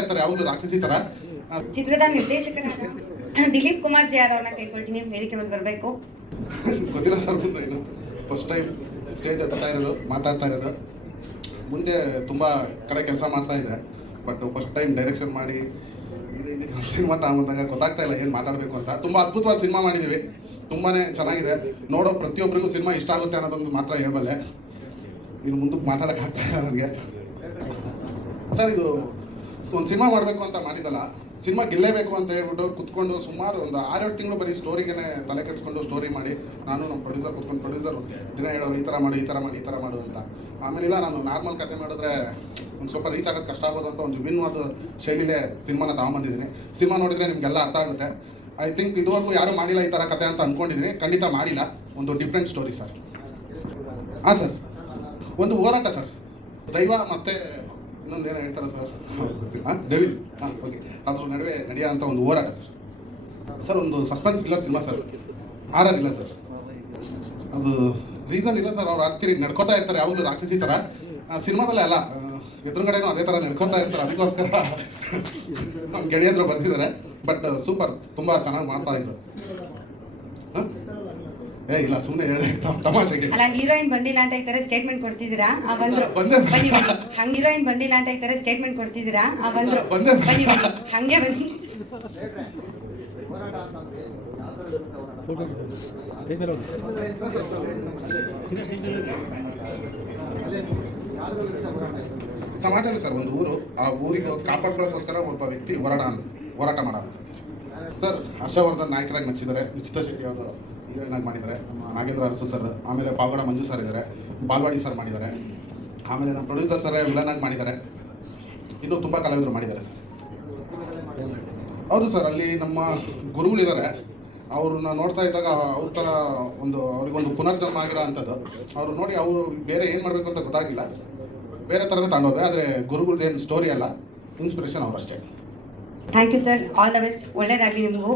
ಇರ್ತಾರೆ ಯಾವಾಗಲೂ ರಾಕ್ಷಸಿ ತರ. ಚಿತ್ರದ ನಿರ್ದೇಶಕರಾದ ದಿಲೀಪ್ ಕುಮಾರ್ ಜಿ ಅವರನ್ನ ಕೈಕೊಳ್ತೀನಿ, ವೇದಿಕೆ ಮೇಲೆ ಬರಬೇಕು. ಗೊತ್ತಿಲ್ಲ ಸರ್, ಮುಂದೆ ಇನ್ನು ಫಸ್ಟ್ ಟೈಮ್ ಸ್ಟೇಜ್ ಹತ್ತಾ ಇರೋದು, ಮಾತಾಡ್ತಾ ಇರೋದು. ಮುಂಚೆ ತುಂಬ ಕಡೆ ಕೆಲಸ ಮಾಡ್ತಾ ಇದ್ದೆ, ಬಟ್ ಫಸ್ಟ್ ಟೈಮ್ ಡೈರೆಕ್ಷನ್ ಮಾಡಿ ಸಿನಿಮಾ ತಗೊಂಡಾಗ ಗೊತ್ತಾಗ್ತಾ ಇಲ್ಲ ಏನು ಮಾತಾಡಬೇಕು ಅಂತ. ತುಂಬ ಅದ್ಭುತವಾದ ಸಿನಿಮಾ ಮಾಡಿದ್ದೀವಿ, ತುಂಬಾ ಚೆನ್ನಾಗಿದೆ. ನೋಡೋ ಪ್ರತಿಯೊಬ್ಬರಿಗೂ ಸಿನಿಮಾ ಇಷ್ಟ ಆಗುತ್ತೆ ಅನ್ನೋದೊಂದು ಮಾತ್ರ ಹೇಳಬಲ್ಲೆ. ಇನ್ನು ಮುಂದಕ್ಕೆ ಮಾತಾಡೋಕ್ಕೆ ಆಗ್ತಾ ಇಲ್ಲ ನನಗೆ. ಸರ್, ಇದು ಒಂದು ಸಿನಿಮಾ ಮಾಡಬೇಕು ಅಂತ ಮಾಡಿದಲ್ಲ, ಸಿನಿಮಾ ಗೆಲ್ಲೇಬೇಕು ಅಂತ ಹೇಳ್ಬಿಟ್ಟು ಕುತ್ಕೊಂಡು ಸುಮಾರು ಒಂದು 6-7 ತಿಂಗಳು ಬರೀ ಸ್ಟೋರಿಗೆ ತಲೆ ಕೆಡಿಸ್ಕೊಂಡು ಸ್ಟೋರಿ ಮಾಡಿ, ನಾನು ನಮ್ಮ ಪ್ರೊಡ್ಯೂಸರ್ ದಿನ ಹೇಳೋರು ಈ ಥರ ಮಾಡು ಈ ಥರ ಮಾಡಿ ಈ ಥರ ಮಾಡು ಅಂತ. ಆಮೇಲೆ ಇಲ್ಲ, ನಾನು ನಾರ್ಮಲ್ ಕತೆ ಮಾಡಿದ್ರೆ ಒಂದು ಸ್ವಲ್ಪ ರೀಚ್ ಆಗೋದು ಕಷ್ಟ ಆಗೋದು ಅಂತ ಒಂದು ವಿಭಿನ್ನವಾದ ಶೈಲಿಲೇ ಸಿನಿಮಾನ ತಗೊಂಬಂದಿದ್ದೀನಿ. ಸಿನಿಮಾ ನೋಡಿದರೆ ನಿಮಗೆಲ್ಲ ಅರ್ಥ ಆಗುತ್ತೆ. ಐ ಥಿಂಕ್ ಇದುವರೆಗೂ ಯಾರೂ ಮಾಡಿಲ್ಲ ಈ ಥರ ಕತೆ ಅಂತ ಅಂದ್ಕೊಂಡಿದ್ದೀನಿ. ಖಂಡಿತ ಮಾಡಿಲ್ಲ, ಒಂದು ಡಿಫ್ರೆಂಟ್ ಸ್ಟೋರಿ ಸರ್. ಹಾಂ ಸರ್, ಒಂದು ಹೋರಾಟ ಸರ್, ದೈವ ಮತ್ತು ಇನ್ನೊಂದು ಏನೋ ಹೇಳ್ತಾರೆ ಸರ್, ಗೊತ್ತಿಲ್ಲ, ಡೆವಿಲ್. ಹಾಂ, ಓಕೆ, ಅದ್ರ ನಡುವೆ ನಡೆಯೋ ಅಂತ ಒಂದು ಹೋರಾಟ ಸರ್. ಸರ್, ಒಂದು ಸಸ್ಪೆನ್ಸ್ ಥ್ರಿಲ್ಲರ್ ಸಿನಿಮಾ ಸರ್. ಆರ್ ಇಲ್ಲ ಸರ್, ಅದು ರೀಸನ್ ಇಲ್ಲ ಸರ್. ಅವ್ರು ಆಗ್ತಿರಿ ನಡ್ಕೋತಾ ಇರ್ತಾರೆ ಯಾವಾಗಲೂ ರಾಕ್ಷಸಿ ಥರ. ಸಿನಿಮಾದಲ್ಲೇ ಅಲ್ಲ, ಎದುರುಗಡೆನೂ ಅದೇ ಥರ ನಡ್ಕೋತಾ ಇರ್ತಾರೆ. ಅದಕ್ಕೋಸ್ಕರ ನಮ್ಮ ಗೆಳೆಯಂದ್ರು ಬರ್ತಿದ್ದಾರೆ. ಬಟ್ ಸೂಪರ್, ತುಂಬ ಚೆನ್ನಾಗಿ ಮಾಡ್ತಾ ಇದ್ರು. ಇಲ್ಲ, ಸುಮ್ಮನೆ ಹೇಳಿದೆ ತಮಾಷೆಗೆ. ಅಲ್ಲ, ಹೀರೋಯಿನ್ ಬಂದಿಲ್ಲ ಅಂತ ಈ ತರ ಸ್ಟೇಟ್ಮೆಂಟ್ ಕೊಡ್ತಿದ್ದೀರಾ? ಹಂಗೆ ಹೀರೋಯಿನ್ ಬಂದಿಲ್ಲ ಅಂತ ಈ ತರ ಸ್ಟೇಟ್ಮೆಂಟ್ ಕೊಡ್ತಿದ್ದೀರಾ? ಬನ್ನಿ ಹಂಗೆ ಬನ್ನಿ. ಸಮಾಜದಲ್ಲಿ ಸರ್, ಒಂದು ಊರು, ಆ ಊರಿಗೆ ಕಾಪಾಡ್ಕೊಳ್ಳೋಕ್ಕೋಸ್ಕರ ಒಬ್ಬ ವ್ಯಕ್ತಿ ಹೋರಾಟ ಮಾಡೋಣ ಸರ್. ಹರ್ಷವರ್ಧನ್ ನಾಯಕರಾಗಿ ಮೆಚ್ಚಿದ್ದಾರೆ, ನಿಶ್ಚಿತ ಶೆಟ್ಟಿ ಅವರು ಹೀರೋಯಿನಾಗಿ ಮಾಡಿದ್ದಾರೆ, ನಮ್ಮ ನಾಗೇಂದ್ರ ಅರಸು ಸರ್, ಆಮೇಲೆ ಪಾವಗಡ ಮಂಜು ಸರ್ ಇದ್ದಾರೆ, ಬಾಲ್ವಾಡಿ ಸರ್ ಮಾಡಿದ್ದಾರೆ, ಆಮೇಲೆ ನಮ್ಮ ಪ್ರೊಡ್ಯೂಸರ್ ಸರ್ ವಿಲನಾಗಿ ಮಾಡಿದ್ದಾರೆ. ಇನ್ನೂ ತುಂಬ ಕಲಾವಿದರು ಮಾಡಿದ್ದಾರೆ ಸರ್. ಹೌದು ಸರ್, ಅಲ್ಲಿ ನಮ್ಮ ಗುರುಗಳಿದ್ದಾರೆ. ಅವ್ರನ್ನ ನೋಡ್ತಾ ಇದ್ದಾಗ ಅವ್ರ ಥರ ಅವ್ರಿಗೊಂದು ಪುನರ್ಜನ್ಮ ಆಗಿರೋ ಅಂಥದ್ದು. ಅವರು ನೋಡಿ ಅವರು ಬೇರೆ ಏನು ಮಾಡಬೇಕು ಅಂತ ಗೊತ್ತಾಗಿಲ್ಲ, ಬೇರೆ ಥರನೇ ತಗೊಂಡೋದೆ. ಆದರೆ ಗುರುಗಳದ್ದೇನು ಸ್ಟೋರಿ ಅಲ್ಲ, ಇನ್ಸ್ಪಿರೇಷನ್ ಅವರಷ್ಟೇ. Thank you sir, all the best, ಒಳ್ಳೇದಾಗಲಿ ನಿಮಗೂ.